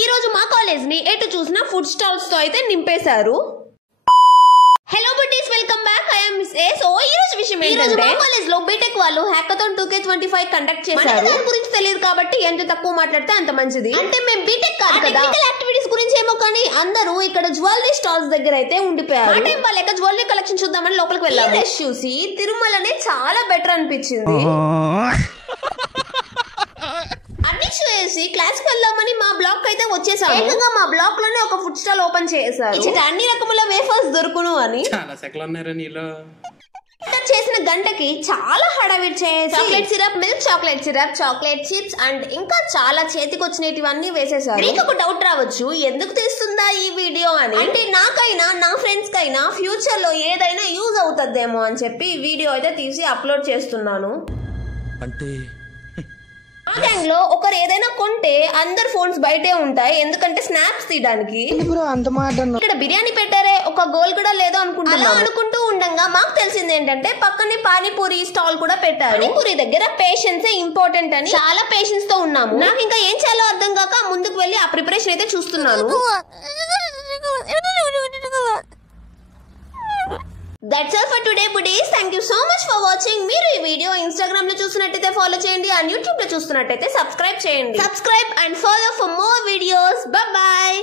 ఈ రోజు మా కాలేజ్ ని ఎటు చూసినా ఫుడ్ స్టాల్స్ తో అయితే నింపేశారు. Hello buddies, welcome back. I am miss A. So ఈ రోజు విషయం ఏంటంటే మా కాలేజ్ లో బీటెక్ వాళ్ళు హ్యాకథాన్ 2K25 కండక్ట్ చేశారు. దాని గురించి తెలియదు కాబట్టి ఎంత తక్కువ మాట్లాడితే అంత మంచిది. అంటే మేము బీటెక్ కాదు కదా, టెక్నికల్ యాక్టివిటీస్ గురించి ఏమో, కానీ అందరూ ఇక్కడ జ్యువెలరీ స్టాల్స్ దగ్గర అయితే ఉండిపోయారు. ఆ టైం వాళ్ళ జ్యువెలరీ కలెక్షన్ చూద్దామని లోపలికి వెళ్ళాము. రష్ చూసి తిరుమలనే చాలా బెటర్ అనిపించింది. అన్ని చూసి క్లాస్ కి వెళ్దామని మా బ్లాక్ అయితే వచ్చేసాము. ఏకంగా మా బ్లాక్ లోనే ఒక ఫుడ్ స్టాల్ ఓపెన్ చేశారు. ఇచ్చట అన్ని రకముల వేఫర్స్ దొరుకును అని. చాలా సెకలు ఉన్నారా నీలో. చేసిన గంటకి చాలా హడావిడి చేసి chocolate syrup, milk chocolate syrup, chocolate chips and ఇంకా చాలా చేతికి వచ్చినవన్నీ వేసేసారు. మీకు ఒక డౌట్ రావచ్చు, ఎందుకు తీస్తుందా ఈ వీడియో అని. అంటే నాకైనా నా ఫ్రెండ్స్ కైనా ఫ్యూచర్ లో ఏదైనా యూజ్ అవుతుందేమో అని చెప్పి వీడియో అయితే తీసి అప్లోడ్ చేస్తున్నాను. అంటే ఆ గ్యాంగ్ లో ఒకరు ఏదైనా కొంటే అందరు ఫోన్స్ బయటే ఉంటాయి, ఎందుకంటే స్నాప్స్ తీయడానికి. ఇక్కడ బిర్యానీ పెట్టారే, ఒక గోల్ కూడా లేదో అనుకుంటున్నా. అనుకుంటూ ఉండగా మాకు తెలిసింది ఏంటంటే పక్కనే పానీపూరి స్టాల్ కూడా పెట్టారు. పానీపూరి దగ్గర పేషెన్స్ ఇంపార్టెంట్ అని చాలా పేషెన్స్ తో ఉన్నాము. నాకు ఇంకా ఏం చేయాలో అర్థం కాక ముందుకు వెళ్ళి ఆ ప్రిపరేషన్ అయితే చూస్తున్నాను. That's all for today, buddies. Thank you so much for watching. మీరు ఈ వీడియో ఇన్స్టాగ్రామ్ లో చూస్తున్నట్టయితే ఫాలో చేయండి, అండ్ యూట్యూబ్ లో చూస్తున్నట్టయితే సబ్స్క్రైబ్ చేయండి. Subscribe and follow for more videos. Bye bye.